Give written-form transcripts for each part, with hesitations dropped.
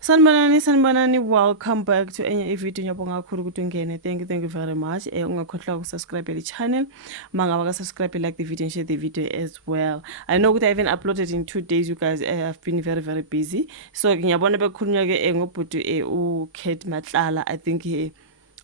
Sanibonani, welcome back to enye video nyabonga kakhulu ukuthi ungene. Thank you very much. Ungakhohlwa ukusubscribe the channel. Mangaba ka subscribe, like the video and share the video as well. I know that I haven't uploaded in 2 days, you guys. I've been very busy. So ngiyabona bekhulunywa ke ngobhuti uKate Matlala. I think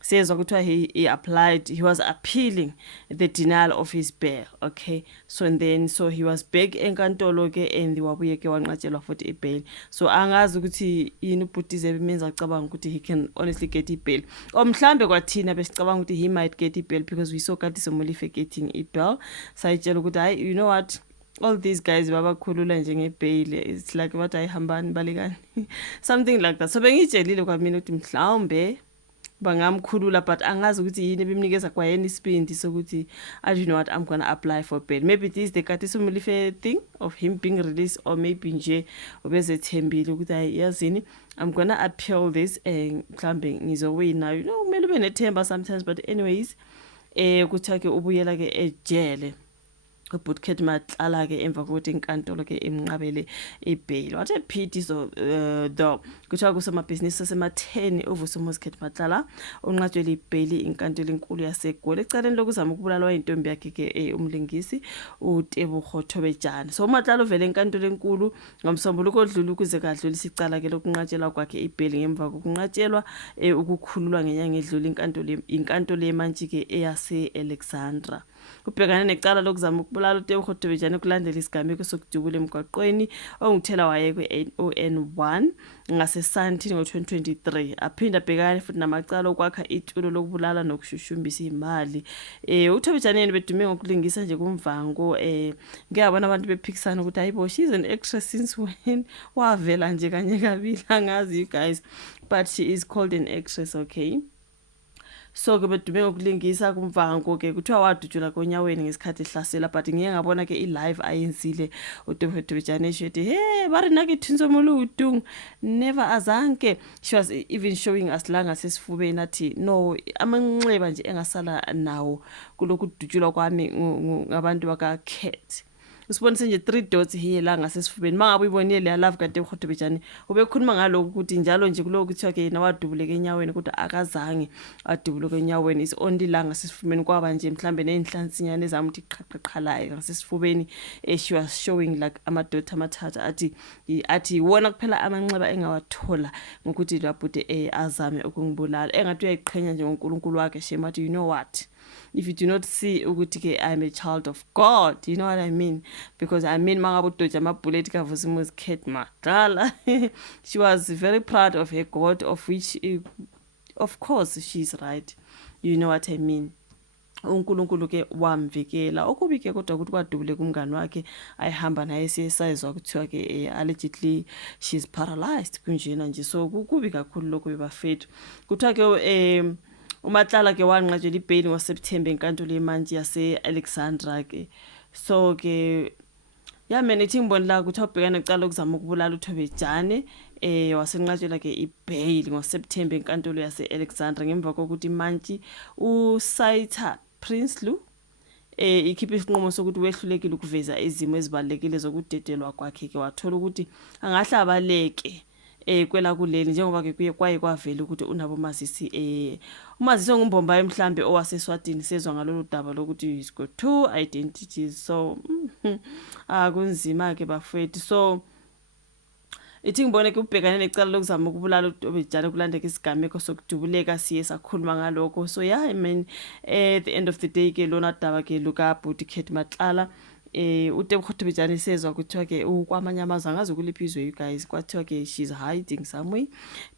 says he applied, he was appealing the denial of his bail. Okay, so he was back enkantolo ke and wabuye ke wanqatshelwa futhi bail. So angazi ukuthi yini ubhutize bemenza acabanga ukuthi he can honestly get bail, or mhlambe kwathina besicabanga ukuthi he might get bail because we saw Kati Somulife getting bail. Sayitshela ukuthi hayi, you know what, all these guys babakhulula njenge bail, it's like what ayihambani balekani something like that. So bengitshelile kwamina ukuthi mhlawumbe bangamkhulula, but angazi ukuthi yini bemnikeza kwayena isibindi sokuthi you know what, I'm gonna apply for bail. Maybe this is the Kati Somulife thing of him being released, or maybe nje ubezethembile ukuthi yazini I'm gonna appeal this and mhlambe ngizowina, you know, kumele ube nethemba sometimes. But anyways, kuthiwa ke ubuyela ke ejele ubhuti Kate Matlala ke emva kokuthi inkantolo ke imnqabele ibail. What a pity. So though kuthiwa kusomabhizinisi asema-10 uVusumuzi Kate Matlala unqatshwe ibail inkantolo enkulu yaseGoli ecaleni lokuzama ukubulala intombi yakhe ke umlingisi uTebogo Thobejane. So uMatlala uvele enkantolo enkulu ngomsombuluko odlula ukuze kadlulisa icala ke lokunqatshelwa kwakhe ibail ngemva kokunqatshelwa ukukhululwa ngenyanga edlula inkantolo yemantshi ke eyase Alexandra. Ubhekana necala lokuzama ukubulala uTebogo Thobejane kulandela isigameko sokudubula emgwaqweni ongithela waye kwe-ON1 ngaseSandton ngo-2023. Aphinda abhekane futhi namacala okwakha itulo lokubulala nokushushumbisa imali. uThobejane bedume ngokulingisa nje kumvango. Ngiyabona abantu bephikisana ukuthi hayibo, she's an actress since when wavela nje kanye kabili, angazi you guys, but she is called an actress. Okay, so ke bedume ngokulingisa kumvango ke kuthiwa wadutshula konyaweni ngesikhathi ehlasela, but ngiye ngabona ke i-live ayenzile uTebogo Thobejane shethi hey bari nake Thinsomoludu never azanke. She was even showing us la ngasesifubeni athi no, amanxeba nje engasala nawo kulokhu dutshulwa kwami ngabantu baka Kate. Usibonise nje 3 dots here la ngasesifubeni. Mangabe uyibonile le love kaTebogo Thobejane ubekhuluma ngaloko ukuthi njalo nje kuloko kuthiwa ke yena wadubuleka enyaweni kodwa akazange adubuleka enyaweni, is only la ngasesifubeni kwaba nje mhlambe nenhlansinyane ezamuthi qhaqhaqhalayo ngasesifubeni. She was showing like amadoda amathatha athi wona kuphela amanxeba engawathola ngokuthi labhuti azame ukungibulala, engathi uyayiqhenya nje ngoNkulunkulu wakhe. Shemathi you know what, if you do not see ukuthi ke I'm a child of God, you know what I mean, because I mean mangabe udoja amabullet ka Vusumuzi Kate Matlala she was very proud of her God, of which of course she's right, you know what I mean. uNkulunkulu ke wamvikela okubi ke kodwa ukuthi kwadubule kumngani wakhe ayihamba naye siyesayizwa kuthiwa ke allegedly she's paralyzed kunjena nje. So kubi kakhulu lokho bebafethu. Kuthiwa ke uMatlala ke wanqatshelwa ibail ngoSeptember enkantolo yemantshi yase-Alexandra ke. So ke yamene ithi ngiboni la ukuthi ubhekana necala lokuzama ukubulala uThobejane wasenqatshelwa ke ibail ngoSeptember enkantolo yase-Alexandra ngemva kokuthi imantshi uSaitha Prinsloo ikhipha isinqumo sokuthi wehlulekile ukuveza izimo ezibalekile zokudedelwa kwakhe ke wathola ukuthi angahlabaleke kwela kuleli njengoba ke kuye kwaye kwavela ukuthi unabo mazisi umazisi ongumbombayi mhlambe owaseSwatini sezwa ngalolu daba lokuthi he's got 2 identities. So kunzima ke bafethu. So ithi ngibone ke ubhekane necala lokuzama ukubulala uThobejane kulandeka isigameko sokudubuleka siye sakhuluma ngalokho. So yeah, I mean at the end of the day ke lona daba ke luka bhuti Kate Matlala uTebogo Thobejane sezwa kuthiwa ke kwamanye amazwe angazi ukuliphizwe you guys, kwathiwa ke she's hiding somewhere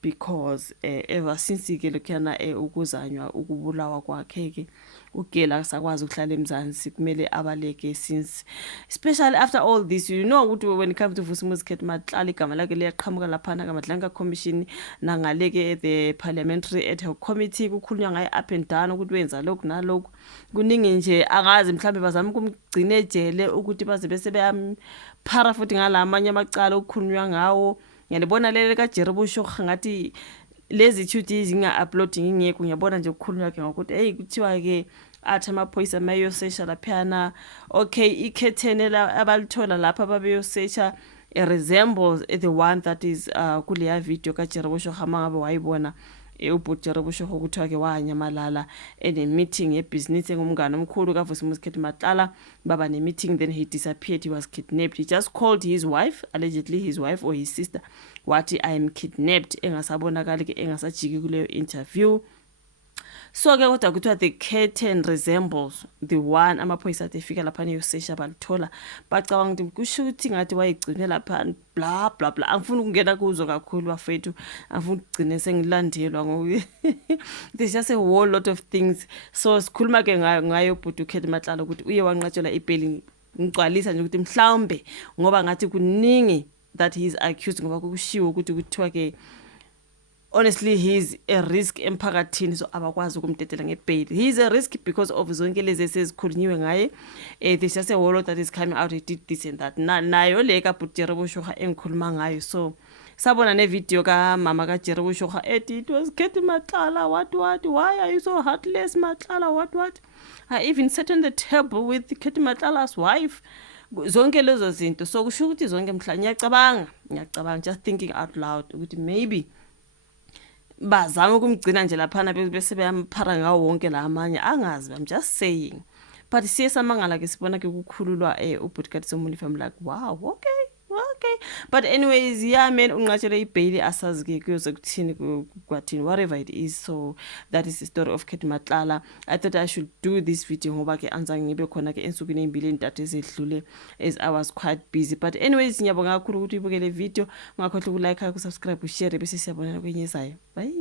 because ever since ke lokhana ukuzanywa ukubulawa kwakhe ke ugela sakwazi ukuhlala eMzansi, kumele abaleke since, especially after all this. You know ukuthi when it comes to Vusumuzi Kate Matlala igama lakhe liyaqhamuka laphana kaMadlanga Commission nangaleke the parliamentary ad hoc committee kukhulunywa ngaye up and down ukuthi wenza lokhu nalokhu kuningi nje. Angazi mhlambe bazama ukumgcina ejele ukuthi baze bese beyaphara futhi ngalamanye amacala okukhulunywa ngawo. Ngiyabona lele kaJerry Bushokga ngathi lezi 2 days inga-uploading ingekho. Ngiyabona nje ukukhulunywa ke ngokuthi hey kuthiwa ke athi amaphoyisa mayosesha laphana. Okay, ikhethene la abalithola lapha babeyosesha resembles the one that is kuleya video kaJerry Bushokga mangabe wayibona ubhuti Jerry Bushokga kuthiwa ke wanyamalala ene-meeting yebhizinisi engumngane omkhulu kaVusimuzi Khetimatlala baba ne-meeting, then he disappeared, he was kidnapped. He just called his wife, allegedly his wife or his sister, wathi I am kidnapped, engasabonakali ke engasajiki kuleyo interview. So ke kodwa kuthiwa the curtain resembles the one amaphoyisa athi efika laphana eyosesha balithola bacabanga ukuthi kusho ukuthi ngathi wayigcine laphana bla bla bla. Angifuni ukungena kuzo kakhulu bafethu, angifuni ukugcine sengilandelwa ngoba there's just a whole lot of things. So sikhuluma ke ngayo ubhuti uKhetimatlala ukuthi uye wanqatshelwa ibheli, ngicwalisa nje ukuthi mhlawumbe ngoba ngathi kuningi that he is accused, ngoba kushiwo ukuthi kuthiwa ke honestly he is a risk emphakathini, so abakwazi ukumtetela ngebail. He is a risk because of zonke lezi esezikhulunyiwe ngaye. There's just a whole lot that is coming out, he did this and that. Nayo le kabhuti Jerry Bushokga engikhuluma ngayo. So sabona ne video ka mama ka Jerry Bushokga ethi it was Khetimatlala, what, why are you so heartless Matlala, what. I even sat on the table with Khetimatlala's wife. Zonke lezo zinto, so kusho ukuthi zonke mhla ngiyacabanga just thinking out loud ukuthi maybe bazama ukumgcina nje laphana bese beyamphara ngawo wonke la amanye angazi. I'm just saying, but siye samangala ke sibona ke kukhululwa ubhuti kaTsomoli family, like wow, okay. But anyways, yeah man, unqatshele ibhayili asazi ke kuyoze kuthini kwathini, whatever it is. So that is the story of Khetimatlala. I thought I should do this video ngoba ke anzange ngibe khona ke ensukwini ezimbili entathu ezedlule as I was quite busy. But anyways, ngiyabonga kakhulu ukuthi ubukele video, ungakhohlwa ukulike, ukusubscribe, ushare bese siyabonana kwenye ezayo. Bye.